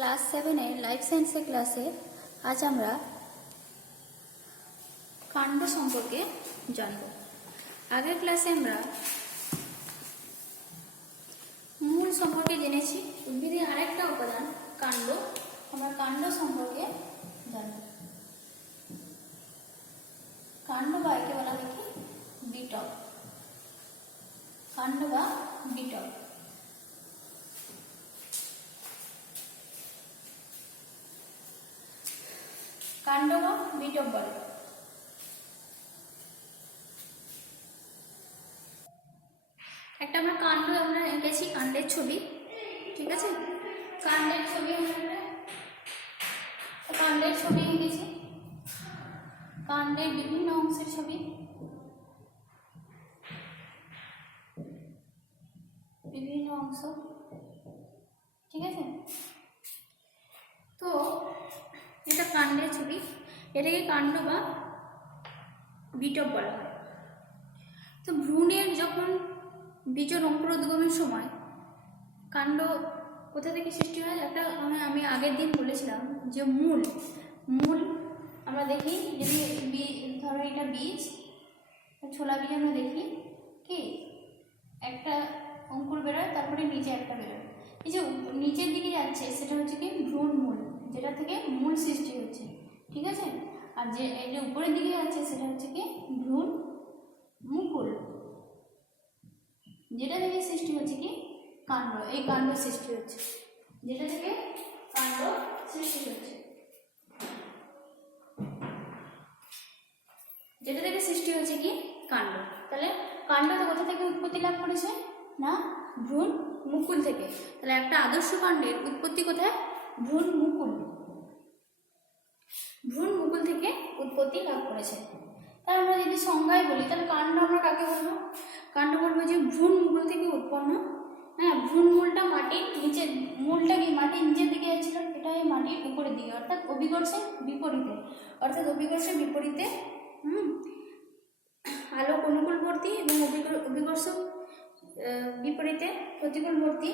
Class 7-এর life সায়েন্সের ক্লাসে আজ আমরা কাণ্ড সম্পর্কে জানব। আগের ক্লাসে আমরা মূল সম্পর্কে জেনেছি। উদ্ভিদের আরেকটা উপাদান কাণ্ড, আমরা কাণ্ড সম্পর্কে জানব। কাণ্ড বা একে বলা হয় কি বিটল, কাণ্ড বা বিটল। কাণ্ড বা বিটল বলে। একটা আমরা কাণ্ড আমরা এঁকেছি, কাণ্ডের ছবি, ঠিক আছে। কাণ্ডের ছবি এঁকেছি, কাণ্ডের বিভিন্ন অংশের ছবি, বিভিন্ন অংশ, ঠিক আছে। তো এটা কাণ্ডের ছবি, এটাকে কাণ্ড বা বিটল বলা হয়। তো ভ্রূণের যখন বীজের অঙ্কুরোদ্গমের সময় কাণ্ড কোথা থেকে সৃষ্টি হয়, একটা আমি আগের দিন বলেছিলাম যে মূল আমরা দেখি, যদি ধরো এটা বীজ, ছোলা বীজ আমরা দেখি কি একটা অঙ্কুর বেরোয়, তারপরে নিচে একটা বেরোয়। এই যে নিচের দিকে যাচ্ছে সেটা হচ্ছে কি ভ্রূণ মূল, যেটা থেকে মূল সৃষ্টি হচ্ছে, ঠিক আছে। আর যে এই যে উপরের দিকে যাচ্ছে সেটা হচ্ছে কি ভ্রূণ মুকুল, যেটা থেকে সৃষ্টি হচ্ছে কি কাণ্ড। এই কাণ্ড সৃষ্টি হচ্ছে, যেটা থেকে কাণ্ড সৃষ্টি হচ্ছে, যেটা থেকে সৃষ্টি হচ্ছে কি কাণ্ড। তাহলে কাণ্ড তো কোথা থেকে উৎপত্তি লাভ করেছে না, ভ্রূণ মুকুল থেকে। তাহলে একটা আদর্শ কাণ্ডের উৎপত্তি কোথায়, ভ্রূণ মুকুল, ভ্রূণ মুকুল থেকে উৎপত্তি লাভ করেছে। তাহলে আমরা যদি সংজ্ঞায় বলি, তাহলে কাণ্ড আমরা কাকে বলবো, কাণ্ড বলবো যে ভ্রূণ মুকুল থেকে উৎপন্ন। হ্যাঁ, ভ্রূণ মূলটা মাটির নিচে, মূলটা কি মাটির নিচের দিকে যাচ্ছিল, এটা এই মাটির উপরের দিকে, অর্থাৎ অভিকর্ষের বিপরীতে, অভিকর্ষের বিপরীতে আলোক অনুকূলবর্তী এবং অভিকর্ষ বিপরীতে প্রতিকূলবর্তী।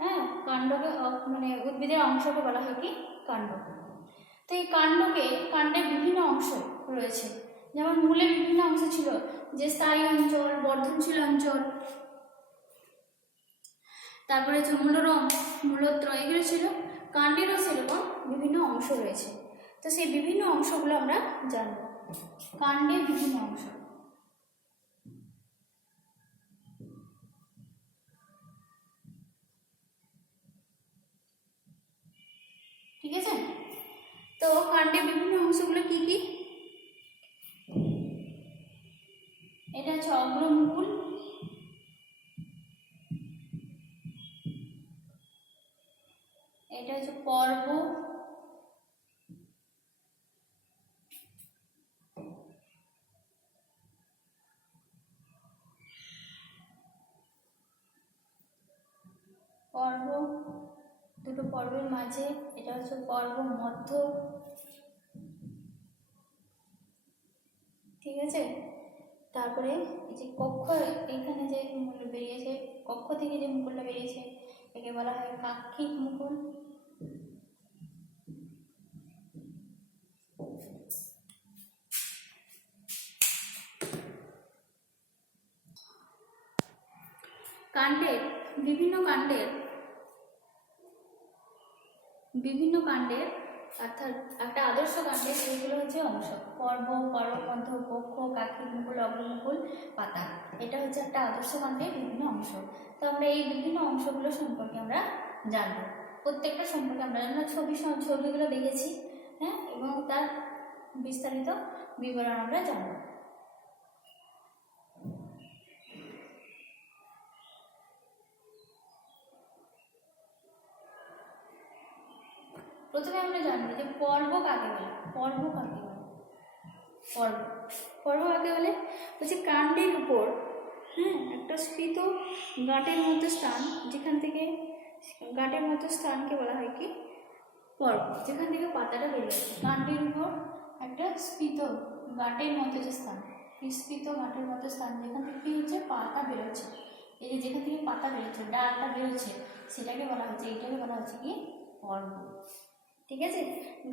হ্যাঁ, কাণ্ডকে মানে উদ্ভিদের অংশকে বলা হয় কি কাণ্ড। তো এই কাণ্ডের বিভিন্ন অংশ রয়েছে, যেমন মূলের বিভিন্ন অংশ ছিল, যে স্থায়ী অঞ্চল, বর্ধনশীল অঞ্চল, তারপরে হচ্ছে মূলরম, মূলত্র, এগুলো ছিল। কাণ্ডেরও সেরকম বিভিন্ন অংশ রয়েছে। তো সেই বিভিন্ন অংশগুলো আমরা জানব, কাণ্ডের বিভিন্ন অংশ, ঠিক আছে। তো কাণ্ডের বিভিন্ন অংশগুলো কি কি, এটা হচ্ছে অগ্রমুকুল, এটা হচ্ছে পর্ব, দুটো পর্বের মাঝে এটা হচ্ছে পর্ব মধ্য, ঠিক আছে। তারপরে এই যে কক্ষ, এখানে যে মুকুল বেরিয়েছে, কক্ষ থেকে যে মুকুলটা বেরিয়েছে একে বলা হয় কাক্ষিক মুকুল। কাণ্ডের বিভিন্ন কাণ্ডের অর্থাৎ একটা আদর্শ কাণ্ডের এইগুলো হচ্ছে অংশ, পর্ব, মধ্য, কক্ষ, কাক্ষিক মুকুল, অগ্রমুকুল, পাতা। এটা হচ্ছে একটা আদর্শ কাণ্ডের বিভিন্ন অংশ। তো আমরা এই বিভিন্ন অংশগুলো সম্পর্কে আমরা জানবো, প্রত্যেকটা সম্পর্কে আমরা ছবিগুলো দেখেছি, হ্যাঁ, এবং তার বিস্তারিত বিবরণ আমরা জানবো। প্রথমে আমরা জানবো যে পর্ব কাকে বলে। পর্ব কাকে বলে বলছে কাণ্ডের উপর, হ্যাঁ, একটা স্ফীত গাঁটের মতো স্থান, যেখান থেকে গাঁটের মতো স্থানকে বলা হয় কি পর্ব, যেখান থেকে পাতাটা বেরিয়েছে। কাণ্ডের উপর একটা স্ফীত গাঁটের মতো যে স্থান, স্ফীত গাঁটের মতো স্থান, যেখান থেকে কি হচ্ছে পাতা বেরোচ্ছে, এই যে যেখান থেকে পাতা বেরোচ্ছে, ডালটা বেরোচ্ছে, সেটাকে বলা হচ্ছে, এইটাকে বলা হচ্ছে কি পর্ব। ঠিক আছে,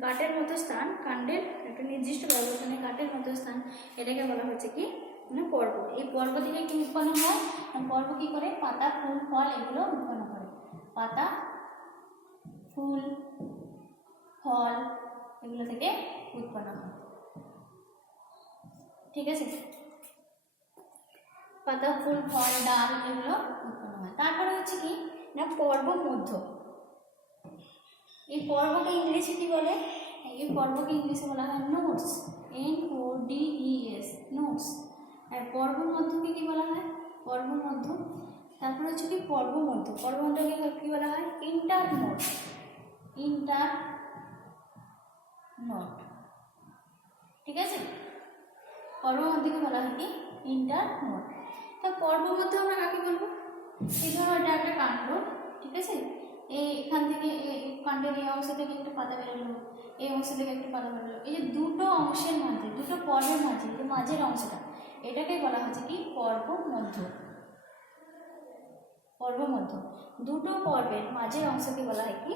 গাঁটের মতো স্থান, কাণ্ডের একটা নির্দিষ্ট ব্যবধানে গাঁটের মতো স্থান, এটাকে বলা হচ্ছে কি না পর্ব। এই পর্ব থেকে কি উৎপন্ন হয়? পর্ব কি করে? পাতা, ফুল, ফল এগুলো উৎপন্ন করে। পাতা, ফুল, ফল এগুলো থেকে উৎপন্ন হয়। ঠিক আছে, পাতা, ফুল, ফল, ডাল এগুলো উৎপন্ন হয়। তারপরে হচ্ছে কি না পর্ব মধ্য। এই পর্বকে ইংলিশে কি বলে? এই পর্বকে ইংলিশে বলা হয় নোটস, NODES, নোটস। আর পর্ব মধ্যকে কি বলা হয়? পর্ব মধ্য। তারপরে হচ্ছে কি পর্ব মধ্য। পর্ব মধ্যকে কি বলা হয়? Inter note, inter note. ঠিক আছে, পর্ব মধ্যকে বলা হয় কি ইন্টার নোট। তা পর্ব মধ্য আমরা কাকে বলবো? এই ধরো এটা একটা কাণ্ড, ঠিক আছে, এখান থেকে কাণ্ডের এই অংশ থেকে একটা পাতা বেরোলো, এই অংশ থেকে একটা পাতা বেরোলো, এই যে দুটো অংশের মাঝে, দুটো পর্বের মাঝে, যে মাঝের অংশটা, এটাকে বলা হচ্ছে কি পর্ব মধ্য। পর্ব মধ্য, দুটো পর্বের মাঝের অংশকে বলা হয় কি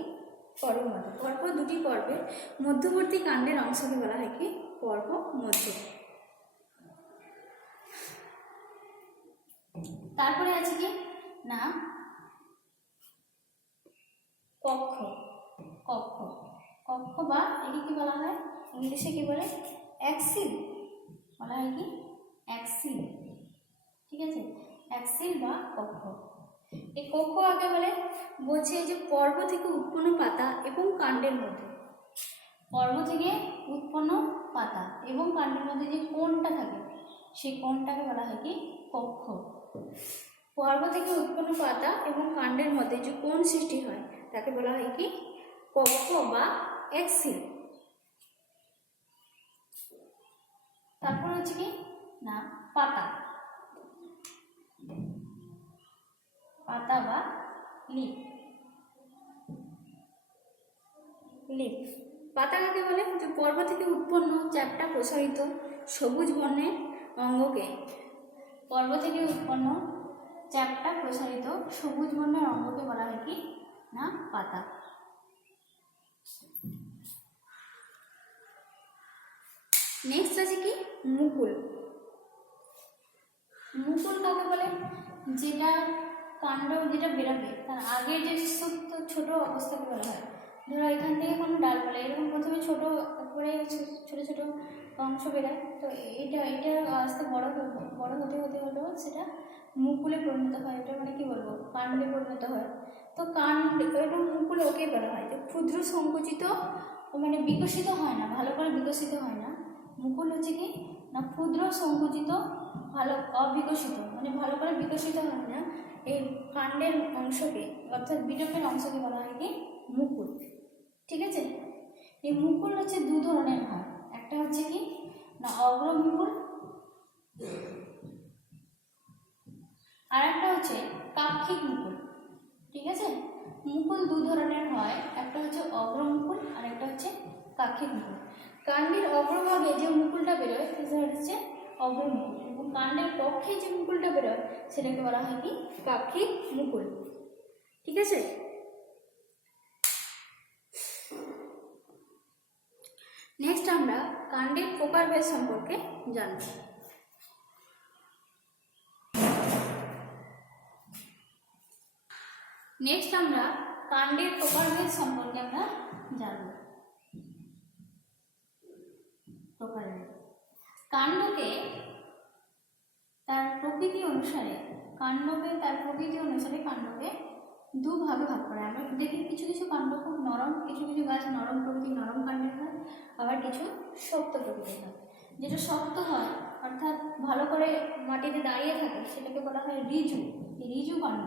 পর্ব মধ্য। পরপর দুটি পর্বের মধ্যবর্তী কাণ্ডের অংশকে বলা হয় কি পর্ব মধ্য। তারপরে আছে কি না কক্ষ। কক্ষ, কক্ষ বা একে কি বলা হয়? ইংলিশে কি বলে? অ্যাক্সিল বলা হয় কি অ্যাক্সিল। ঠিক আছে, অ্যাক্সিল বা কক্ষ। এই কক্ষ আগে বলে বলছে যে পর্ব থেকে উৎপন্ন পাতা এবং কাণ্ডের মধ্যে, পর্ব থেকে উৎপন্ন পাতা এবং কাণ্ডের মধ্যে যে কোণটা থাকে সেই কোণটাকে বলা হয় কি কক্ষ। পর্ব থেকে উৎপন্ন পাতা এবং কাণ্ডের মধ্যে যে কোণ সৃষ্টি হয় তাকে বলা হয় কি কক্ষ বা অ্যাক্সিল। তারপর হচ্ছে কি না পাতা, পাতা বা লিপ। লিপ, পাতা কাকে বলে? যে পর্ব থেকে উৎপন্ন চ্যাপ্টা প্রসারিত সবুজ বর্ণের অঙ্গকে, পর্ব থেকে উৎপন্ন চ্যাপ্টা প্রসারিত সবুজ বর্ণের অঙ্গকে বলা হয় কি না পাতা। নেক্সট আছে কি মুকুল। মুকুল কাকে বলে? যেটা কাণ্ড যেটা বেরোবে তার আগে যে ছোট অবস্থাকে বলা হয়। ধরো এখান থেকে কোনো ডাল বলে এরকম প্রথমে ছোট করে ছোট ছোট অংশ বেরোয়, তো এটা এটা আস্তে বড় হতে হতে হলেও সেটা মুকুলে পরিণত হয়। এটা মানে কি বলবো কাণ্ডে পরিণত হয়। তো কাণ্ড এটা মুকুল ওকে বলা হয় যে ক্ষুদ্র সংকুচিত মানে বিকশিত হয় না, ভালো করে বিকশিত হয় না। মুকুল হচ্ছে কি না ক্ষুদ্র সংকুচিত, ভালো অবিকশিত মানে ভালো করে বিকশিত হয় না এই কাণ্ডের অংশকে অর্থাৎ বিলোপের অংশকে বলা হয় কি মুকুল। ঠিক আছে, এই মুকুল হচ্ছে দু ধরনের হয়। একটা হচ্ছে কি না অগ্রমুকুল, আর একটা হচ্ছে কাক্ষিক মুকুল। ঠিক আছে, মুকুল দু ধরনের হয়, একটা হচ্ছে অগ্রমুকুল আর একটা হচ্ছে কাক্ষিক মুকুল। কাণ্ডের অগ্রভাগে যে মুকুলটা বেরোয় সেটা হচ্ছে অগ্রমুকুল, এবং কাণ্ডের পক্ষে যে মুকুলটা বেরোয় সেটাকে বলা হয় কি কাক্ষিক মুকুল। ঠিক আছে, নেক্সট আমরা কাণ্ডের প্রকারভেদ সম্পর্কে জানব। নেক্সট আমরা কাণ্ডের প্রকারভেদ সম্পর্কে আমরা জানব। প্রকারভেদ, কাণ্ডকে তার প্রকৃতি অনুসারে কাণ্ডকে দুভাগে ভাগ করে। আমরা দেখি কিছু কিছু কাণ্ড খুব নরম, কিছু কিছু গাছ নরম প্রকৃতির নরম কাণ্ডের হয়, আবার কিছু শক্ত প্রকৃতির হয়। যেটা শক্ত হয় অর্থাৎ ভালো করে মাটিতে দাঁড়িয়ে থাকে সেটাকে বলা হয় ঋজু কাণ্ড।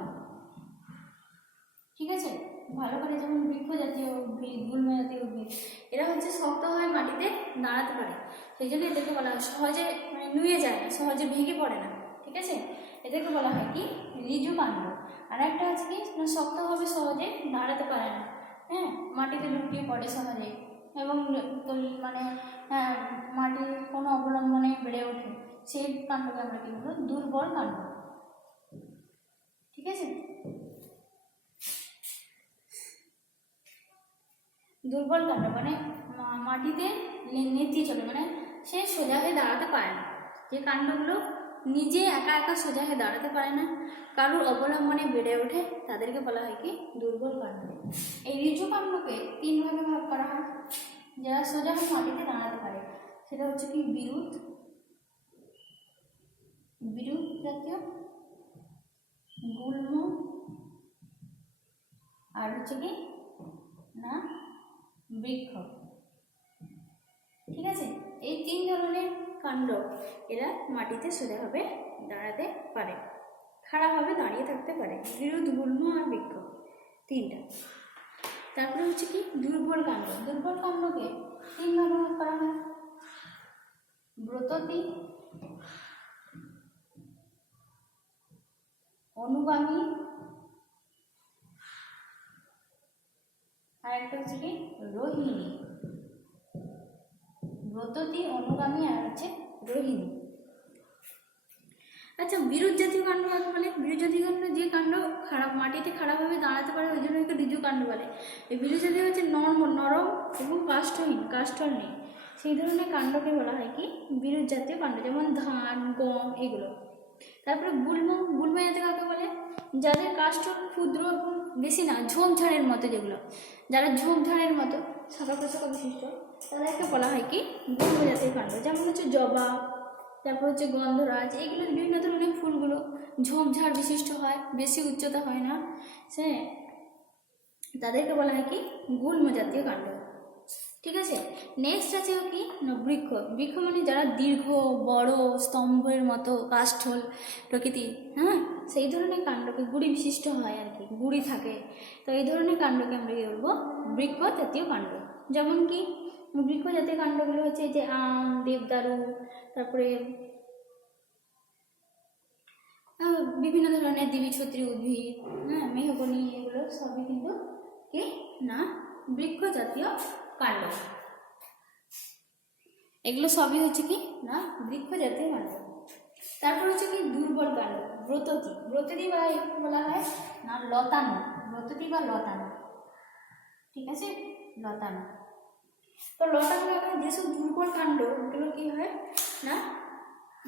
ঠিক আছে, ভালো করে যেমন বৃক্ষ জাতীয় উদ্ভিদ, গুল্ম জাতীয় উদ্ভিদ, এরা হচ্ছে শক্ত হয়ে মাটিতে দাঁড়াতে পারে, সেই জন্য এদেরকে বলা হয় সহজে মানে নুয়ে যায় না, সহজে ভেঙে পড়ে না। ঠিক আছে, এদেরকে বলা হয় কি ঋজু কাণ্ড। আর একটা হচ্ছে কি শক্তভাবে সহজে দাঁড়াতে পারে না, হ্যাঁ মাটিতে লুটিয়ে পড়ে সহজে, এবং মানে মাটির কোনো অবলম্বনে বেড়ে ওঠে, সেই কাণ্ডকে আমরা কি বলবো দুর্বল কাণ্ড। ঠিক আছে, দুর্বল কাণ্ড মানে মাটিতে নেতিয়ে চলে, মানে সে সোজা হয়ে দাঁড়াতে পারে না। যে কাণ্ডগুলো নিজে একা একা সোজা হয়ে দাঁড়াতে পারে না, কারোর অবলম্বনে বেড়ে ওঠে, তাদেরকে বলা হয় কি দুর্বল কাণ্ড। এই ঋজু কাণ্ডকে 3 ভাগে ভাগ করা হয়। যারা সোজা হয়ে মাটিতে দাঁড়াতে পারে সেটা হচ্ছে কি বিরুৎ জাতীয়, গুল্ম, আর হচ্ছে কি না বৃক্ষ। ঠিক আছে, এই 3 ধরনের কাণ্ড এরা মাটিতে সোজাভাবে দাঁড়াতে পারে, খাড়াভাবে দাঁড়িয়ে থাকতে পারে। বিরুৎ, গুল্ম আর বৃক্ষ 3টা। তারপরে হচ্ছে কি দুর্বল কাণ্ড। দুর্বল কাণ্ডকে 3 ভাগে ভাগ করা হয়। ব্রততী, অনুগামী, আর একটা হচ্ছে কি রোহিণী। ব্রততী, অনুগামী আর হচ্ছে রোহিণী। আচ্ছা, বিরুৎ জাতীয় কাণ্ড কাকে বলে? বিরুৎ জাতীয় কাণ্ড যে কাণ্ড খারাপ মাটিতে খারাপভাবে দাঁড়াতে পারে ওই জন্য একে ঋজু কাণ্ড বলে। এই বিরুৎ জাতীয় হচ্ছে নরম এবং কাষ্ঠহীন, কাষ্ঠল নেই, সেই ধরনের কাণ্ডকে বলা হয় কি বিরুৎ জাতীয় কাণ্ড, যেমন ধান, গম এগুলো। তারপরে গুল্ম জাতীয় কাকে বলে? যাদের কাষ্ঠল ক্ষুদ্র এবং বেশি না, ঝোপঝাড়ের মতো, যেগুলো যারা ঝোপঝাড়ের মতো শাখা প্রশাখা বিশিষ্ট, তাদেরকে বলা হয় কি গুল্ম জাতীয় কাণ্ড। যেমন হচ্ছে জবা, তারপর হচ্ছে গন্ধরাজ, এগুলো বিভিন্ন ধরনের ফুলগুলো ঝোপঝাড় বিশিষ্ট হয়, বেশি উচ্চতা হয় না, সে তাদেরকে বলা হয় কি গুল্ম জাতীয় কাণ্ড। ঠিক আছে, নেক্সট আছে কি না বৃক্ষ। বৃক্ষ মানে যারা দীর্ঘ, বড়, স্তম্ভের মতো, কাষ্ঠল প্রকৃতি, হ্যাঁ, সেই ধরনের কাণ্ডকে গুড়ি বিশিষ্ট হয় আর কি, গুড়ি থাকে, তো এই ধরনের কাণ্ডকে আমরা কি বলবো বৃক্ষ জাতীয় কাণ্ড। যেমন কি বৃক্ষ জাতীয় কাণ্ডগুলো হচ্ছে যে আম, দেবদারু, তারপরে বিভিন্ন ধরনের দ্বিবীজপত্রী উদ্ভিদ, হ্যাঁ, মেহগনি, এগুলো সবই কিন্তু কি না বৃক্ষ জাতীয় কাণ্ড। এগুলো সবই হচ্ছে কি না বৃক্ষ জাতীয় কাণ্ড। তারপর হচ্ছে কি দুর্বল কাণ্ড। ব্রততী বলা হয় না লতানো, ব্রততী বা লতানো। ঠিক আছে, লতানো। তো লতানো যেসব দুর্বল কাণ্ড ওগুলো কি হয় না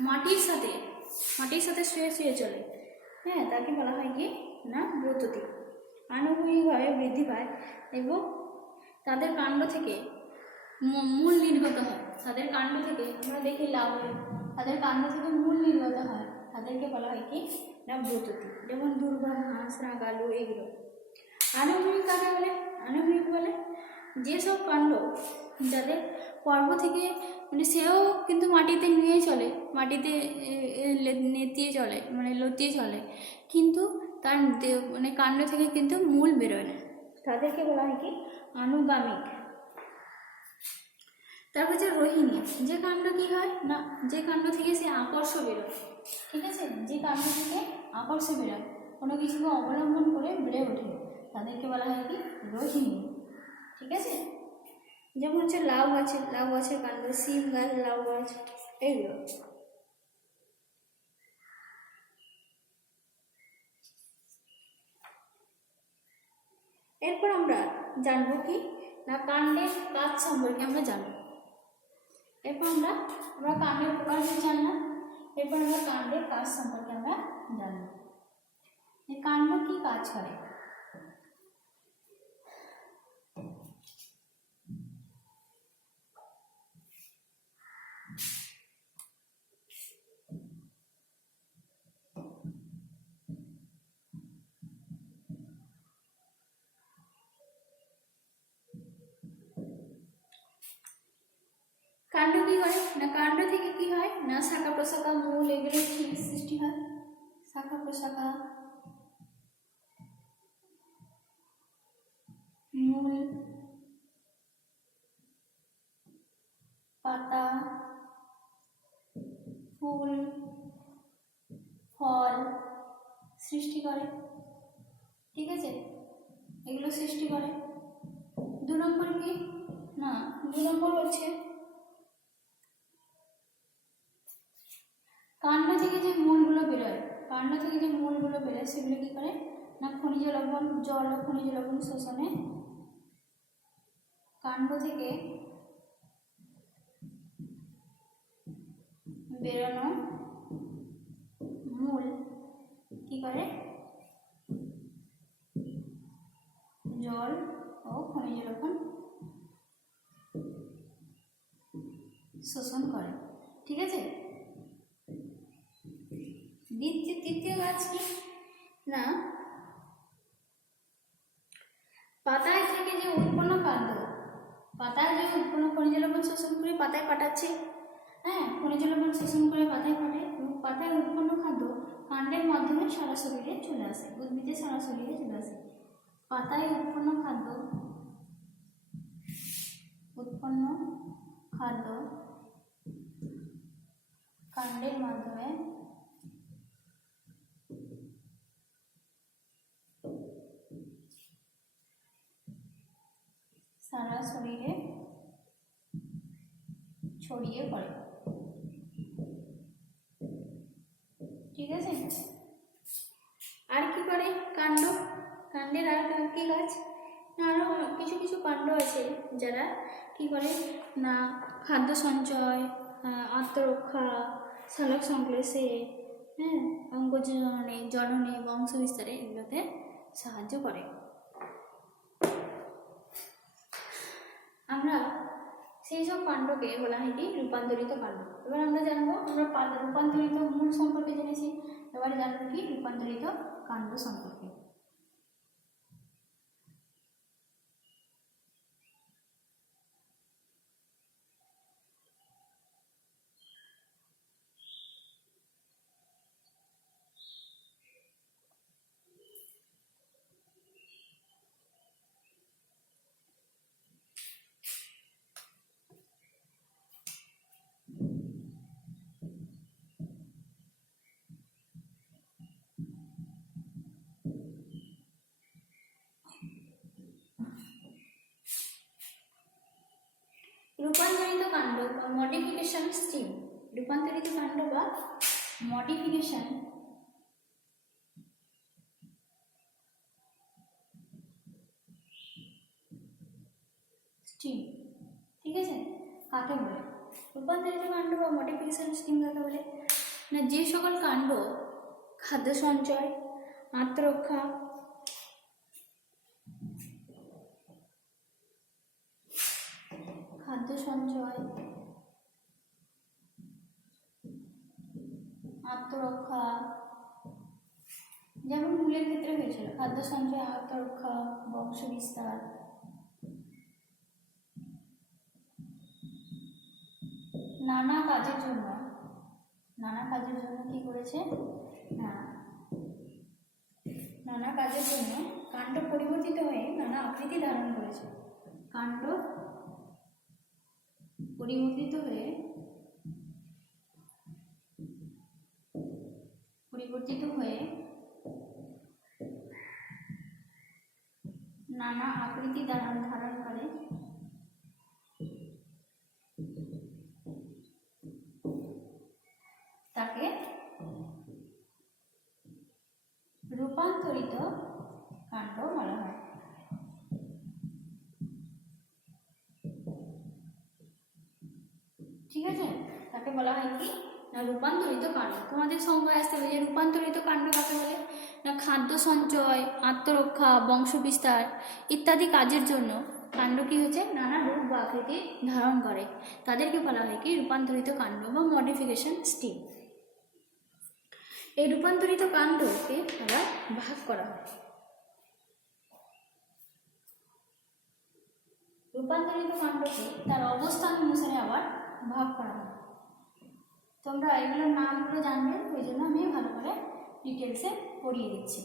মাটির সাথে শুয়ে চলে, হ্যাঁ, তাকে বলা হয় কি না ব্রততী। আনুভূমিকভাবে বৃদ্ধি পায় এবং তাদের কাণ্ড থেকে মূল নির্গত হয়। তাদের কাণ্ড থেকে আমরা দেখি লাউ, তাদের কাণ্ড থেকে মূল নির্গত হয়, তাদেরকে বলা হয় কি না ব্রততী। যেমন দুর্বা, হাঁস, রাগালু এগুলো। আনুভূমিক কাকে বলে? আনুভূমিক বলে যেসব কাণ্ড যাদের পর্ব থেকে মানে সেও কিন্তু মাটিতে নিয়ে চলে, মাটিতে নেতিয়ে চলে, মানে লতিয়ে চলে, কিন্তু তার মানে কাণ্ড থেকে কিন্তু মূল বেরোয় না, তাদেরকে বলা হয় কি আনুগামিক। তারপর যে রোহিণী, যে কাণ্ড কি হয় না যে কাণ্ড থেকে সে আকর্ষ বেরোয়। ঠিক আছে, যে কাণ্ড থেকে আকর্ষ বেরোয়, কোনো কিছুকে অবলম্বন করে বেড়ে ওঠে, তাদেরকে বলা হয় কি রোহিণী। ঠিক আছে, যেমন হচ্ছে লাউ গাছের কাণ্ড, শিম গাছ, লাউ গাছ এগুলো। এরপর আমরা জানবো কি না কাণ্ডের কাজ সম্পর্কে আমরা জানবো। এরপর আমরা কাণ্ডের প্রকার জানলাম, এরপর আমরা কাণ্ডের কাজ সম্পর্কে আমরা জানবো। এই কাণ্ড কি কাজ করে? কাণ্ড কি করে না কাণ্ড থেকে কি হয় না শাখা প্রশাখা, মূল এগুলো সৃষ্টি হয়। শাখা প্রশাখা, মূল, পাতা, ফুল, ফল সৃষ্টি করে। ঠিক আছে, এগুলো সৃষ্টি করে। 2 নম্বর কি না 2 নম্বর হচ্ছে কাণ্ড থেকে যে মূলগুলো বেরোয়, সেগুলো কি করে না খনিজ লবণ, জল ও খনিজ লবণ শোষণে কাণ্ড থেকে বেরোনো মূল কি করে জল ও খনিজ লবণ শোষণ করে। ঠিক আছে, তৃতীয় কাজ কি না, পাতায় থেকে যে উৎপন্ন খাদ্য, পাতায় যে উৎপন্ন খনিজ লবণ শোষণ করে পাতায় পাঠাচ্ছে, হ্যাঁ, খনিজ লবণ শোষণ করে পাতায় পাঠায় এবং পাতায় উৎপন্ন খাদ্য কাণ্ডের মাধ্যমে সারা শরীরে চলে আসে, উদ্ভিদের সারা শরীরে চলে আসে। পাতায় উৎপন্ন খাদ্য কাণ্ডের মাধ্যমে সারা শরীরে ছড়িয়ে পড়ে। ঠিক আছে, আর কি করে কাণ্ডের আর কি কাজ, আরও কিছু কিছু কাণ্ড আছে যারা কি করে না খাদ্য সঞ্চয়, আত্মরক্ষা, সালোক সংশ্লেষে, হ্যাঁ, অঙ্গজননে, জননে, বংশ বিস্তারে এগুলোতে সাহায্য করে। আমরা সেই সব কাণ্ডকে বলা হয় কি রূপান্তরিত কাণ্ড। এবার আমরা জানবো, আমরা রূপান্তরিত মূল সম্পর্কে জেনেছি, এবারে জানবো কি রূপান্তরিত কাণ্ড সম্পর্কে। রূপান্তরিত কাণ্ড বা মডিফিকেশন স্ট্রিম, রূপান্তরিত কাণ্ড বা মডিফিকেশন স্ট্রিম। ঠিক আছে, কাকে বলে রূপান্তরিত কাণ্ড বা মডিফিকেশন স্ট্রিম? কাকে বলে না, যে সকল কাণ্ড খাদ্য সঞ্চয়, আত্মরক্ষা, আত্মরক্ষা, যেমন মূলের ক্ষেত্রে হয়েছিল খাদ্য সঞ্চয়, আত্মরক্ষা, বংশ বিস্তার, নানা কাজের জন্য কি করেছে না, নানা কাজের জন্য কাণ্ড পরিবর্তিত হয়ে নানা আকৃতি ধারণ করেছে। কাণ্ড পরিবর্তিত হয়ে নানা আকৃতি ধারণ করে, তাকে রূপান্তরিত কাণ্ড বলা হয়। ঠিক আছে, তাকে বলা হয় কি না রূপান্তরিত কাণ্ড। তোমাদের সংজ্ঞায় আসতে হবে যে রূপান্তরিত কাণ্ড কাকে বলে না, খাদ্য সঞ্চয়, আত্মরক্ষা, বংশ বিস্তার ইত্যাদি কাজের জন্য কাণ্ড কি হচ্ছে নানা রূপ বা আকৃতি ধারণ করে, তাদেরকে বলা হয় কি রূপান্তরিত কাণ্ড বা মডিফিকেশন স্ট্রিম। এই রূপান্তরিত কাণ্ডকে আবার ভাগ করা হয়। রূপান্তরিত কাণ্ডকে তার অবস্থান অনুসারে আবার ভাগ করা হয়। তোমরা এগুলোর নামগুলো জানবে, ওই জন্য আমি ভালো করে ডিটেলসে পড়িয়ে দিচ্ছি।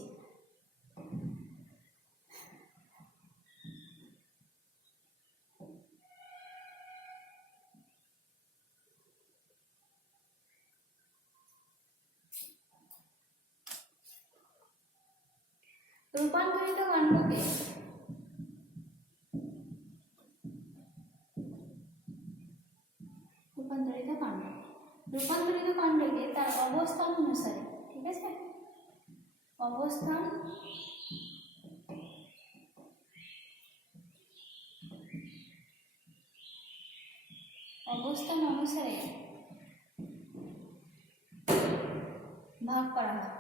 রূপান্তরিত কাণ্ডকে রূপান্তরিত কাণ্ডকে তার অবস্থান অনুসারে, ঠিক আছে, অবস্থান অবস্থান অনুসারে ভাগ করা হয়।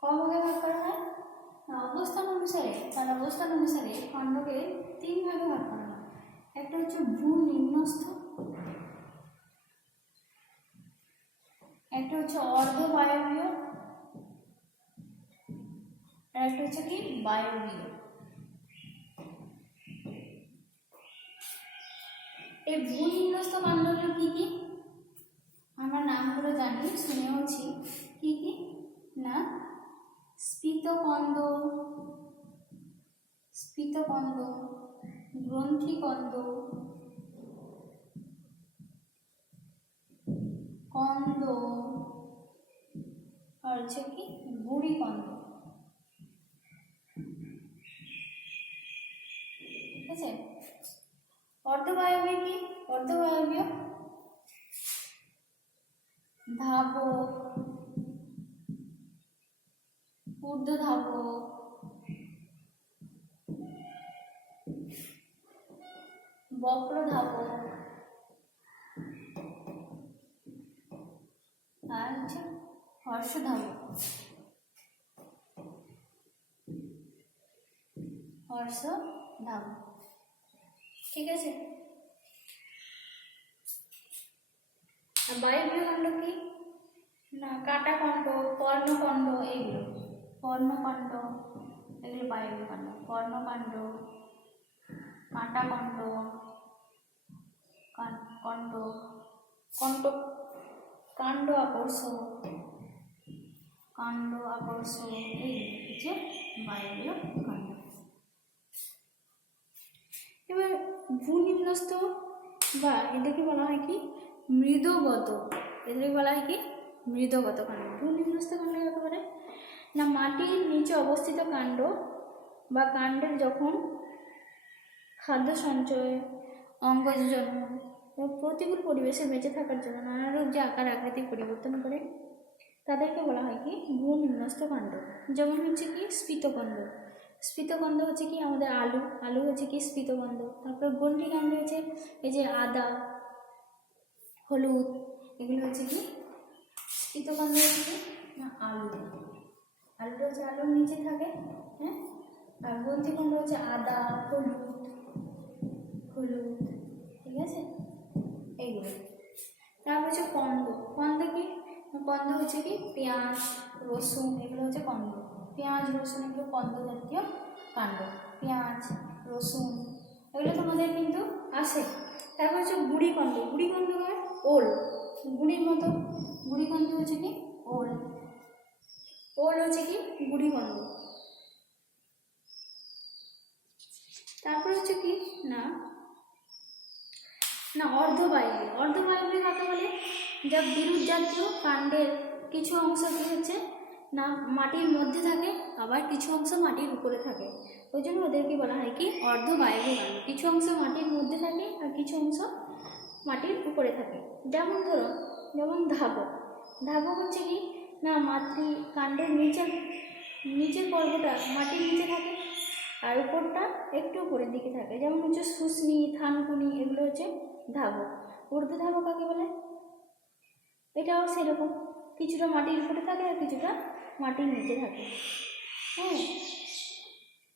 ক ভাগে ভাগ করা হয়? না, অবস্থান অনুসারে, তার অবস্থান অনুসারে খণ্ডকে 3 ভাগে ভাগ করা হয়। একটা হচ্ছে ভূ নিম্নস্থ, একটা হচ্ছে অর্ধবায়বীয়, আর একটা হচ্ছে কি বায়বীয়। এই ভূ নিম্নস্থ কাণ্ডগুলো কি কি আমরা নামগুলো জানি, শুনেওছি। কি কি? না, স্ফীতকন্দ, স্ফীতকন্দ, গ্রন্থিকন্দ, কন্দ, আর হচ্ছে কি বুড়িকন্দ। ঠিক আছে। অর্ধবায়বীয় কি? অর্ধবায়বীয় ধাবক, ঊর্ধ্বধাবক, বক্রধাবক, আর হচ্ছে হর্ষধাবক। হর্ষধাবক। ঠিক আছে। আর বায়বীয় কাণ্ড কি? না, কাটাকাণ্ড, কর্ণকাণ্ড, এইগুলো কর্ণকাণ্ড, এগুলো বায়বীয় কাণ্ড। কর্ণকাণ্ড, কাটাকাণ্ড, কাণ্ড, কণ্ড, কাণ্ড আকর্ষ, কাণ্ড আকর্ষ, এই হচ্ছে বায়বীয় কাণ্ড। এবার ভূনিম্নস্থ বা এদেরকে বলা হয় কি মৃদগত, এদেরকে বলা হয় কি মৃদগত কাণ্ড। ভূনিম্নস্থ কাণ্ড কাকে বলে? না, মাটির নিচে অবস্থিত কাণ্ড বা কাণ্ডের যখন খাদ্য সঞ্চয়, অঙ্গজ জন্ম এবং প্রতিকূল পরিবেশে বেঁচে থাকার জন্য নানারূপ যে আকার আকৃতি পরিবর্তন করে তাদেরকে বলা হয় কি ভূনিম্নস্থ কাণ্ড। যেমন হচ্ছে কি স্ফীতকন্দ। স্ফীতকন্দ হচ্ছে কি আমাদের আলু, আলু হচ্ছে কি স্ফীতকন্দ। তারপর গ্রন্থিকাণ্ড হচ্ছে এই যে আদা, হলুদ, এগুলো হচ্ছে কি স্ফীতকন্দ। হচ্ছে কি না আলু, আলুটা হচ্ছে আলুর নিচে থাকে, হ্যাঁ। আর গ্রন্থিকাণ্ড হচ্ছে আদা, হলুদ, হলুদ, ঠিক আছে, এইগুলো। তারপর হচ্ছে কন্দ। কন্দ কি? কন্দ হচ্ছে কি পেঁয়াজ, রসুন, এগুলো হচ্ছে কন্দ। পেঁয়াজ, রসুন এগুলো কন্দ জাতীয় কাণ্ড। পেঁয়াজ, রসুন এগুলো তোমাদের কিন্তু আসে। তারপর হচ্ছে বুড়িকন্দ। বুড়িকন্দ হয় ওল, বুড়ির মতো। বুড়িকন্দ হচ্ছে কি ওল, ওল হচ্ছে কি বুড়িকন্দ। তারপর হচ্ছে কি না না অর্ধবায়বীয়। অর্ধবায়বীয় কাকে বলে? যা বিরুৎ জাতীয় কাণ্ডের কিছু অংশ কি হচ্ছে না মাটির মধ্যে থাকে, আবার কিছু অংশ মাটির উপরে থাকে। ওই জন্য ওদেরকে বলা হয় কি অর্ধবায়বীয় কাণ্ড। কিছু অংশ মাটির মধ্যে থাকে আর কিছু অংশ মাটির উপরে থাকে। যেমন ধরো, যেমন ধাবক। ধাবক হচ্ছে কি না মাতৃ কাণ্ডের নিচের পর্বটা মাটির নিচে থাকে আর উপরটা একটু উপরের দিকে থাকে। যেমন হচ্ছে শুষ্নি, থানকুনি, এগুলো হচ্ছে ধাবক। ঊর্ধ্বধাবক কাকে বলে? এটাও সেরকম, কিছুটা মাটির উপরে থাকে আর কিছুটা মাটির নিচে থাকে, হ্যাঁ।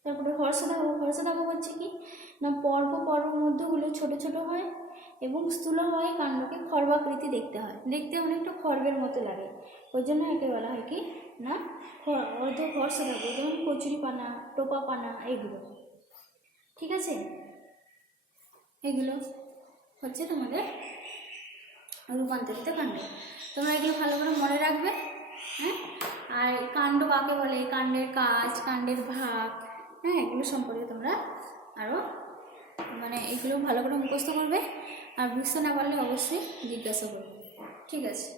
তারপরে হর্ষধাবক। হর্ষধাবক হচ্ছে কি না পর্ব মধ্যগুলো ছোট ছোট হয় এবং স্থূল হয়, কাণ্ডকে খর্বাকৃতি দেখতে হয়, দেখতে অনেকটা খর্বের মতো লাগে। ওই জন্য একে বলা হয় কি না অর্ধ হর্ষধাবক। যেমন কচুরিপানা, টোপাপানা, এগুলো। ঠিক আছে, এগুলো হচ্ছে তোমাদের রূপান্তরিত কাণ্ড। তোমরা এগুলো ভালো করে মনে রাখবে, হ্যাঁ। আর কাণ্ড কাকে বলে, কাণ্ডের কাজ, কাণ্ডের ভাগ, হ্যাঁ, এগুলো সম্পর্কে তোমরা আরও মানে এগুলো ভালো করে মুখস্থ করবে। আর বুঝতে না পারলে অবশ্যই জিজ্ঞাসা করবে। ঠিক আছে।